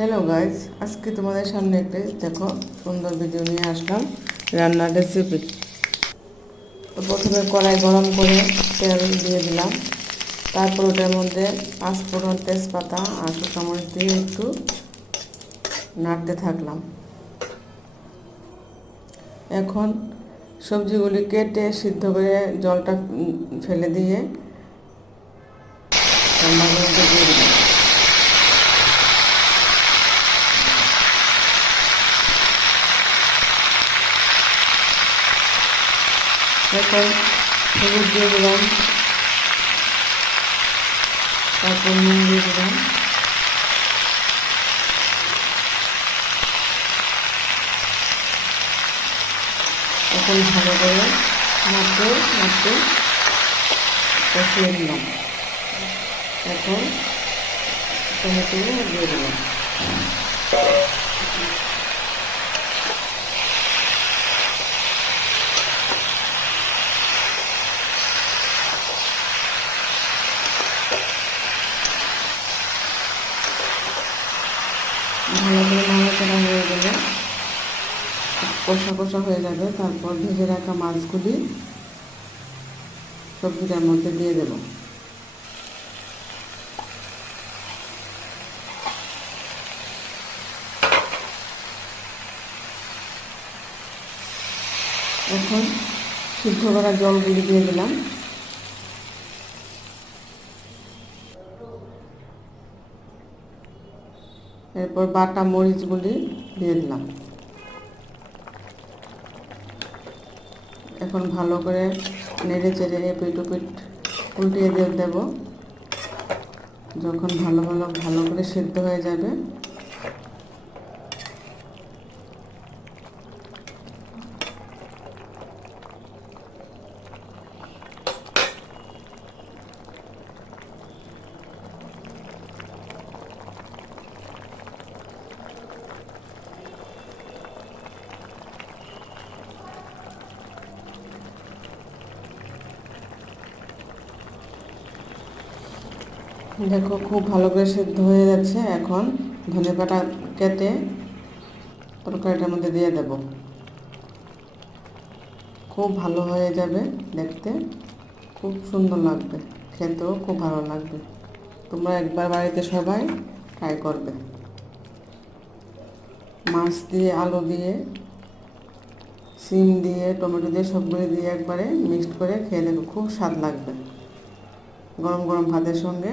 Hello guys, আজকে তোমাদের সামনে একটা দেখো সুন্দর ভিডিও নিয়ে আসলাম রান্নার রেসিপি। তো প্রথমে কড়াই গরম করে তেল দিয়ে দিলাম, তারপর ওটার মধ্যে পাঁচফোড়ন, তেজপাতা আর শুকনো মরিচ দিয়ে একটু নাড়তে থাকলাম। এখন সবজিগুলি কেটে সিদ্ধ করে জলটা ফেলে দিয়ে রান্নার মধ্যে দিয়ে দিলাম। এখন হলুদ দিয়ে দিলাম, তারপর নুন দিয়ে দিলাম, এখন ভালো করে নাড়তে কষিয়ে দিলাম। এখন টমেটো দিয়ে দিলাম। ভালো করে নাড়াচাড়া হয়ে গেলে কষা কষা হয়ে যাবে। তারপর ভেজে রাখা মাছগুলি সবজিটার মধ্যে দিয়ে দেব। এখন সিদ্ধ করা জলগুলি দিয়ে দিলাম। এরপর বাটা মরিচগুলি দিয়ে দিলাম। এখন ভালো করে নেড়ে চেড়ে এপিট ওপিট উল্টিয়ে দেব। যখন ভালো করে সিদ্ধ হয়ে যাবে দেখো খুব ভালো করে সিদ্ধ হয়ে যাচ্ছে। এখন ধনেপাতা কেটে তরকারিটার মধ্যে দিয়ে দেব। খুব ভালো হয়ে যাবে, দেখতে খুব সুন্দর লাগবে, খেতেও খুব ভালো লাগবে। তোমরা একবার বাড়িতে সবাই ট্রাই করবে। মাছ দিয়ে, আলু দিয়ে, সিম দিয়ে, টমেটো দিয়ে সবগুলো দিয়ে একবারে মিক্সড করে খেয়ে দেখো, খুব স্বাদ লাগবে। গরম গরম ভাতের সঙ্গে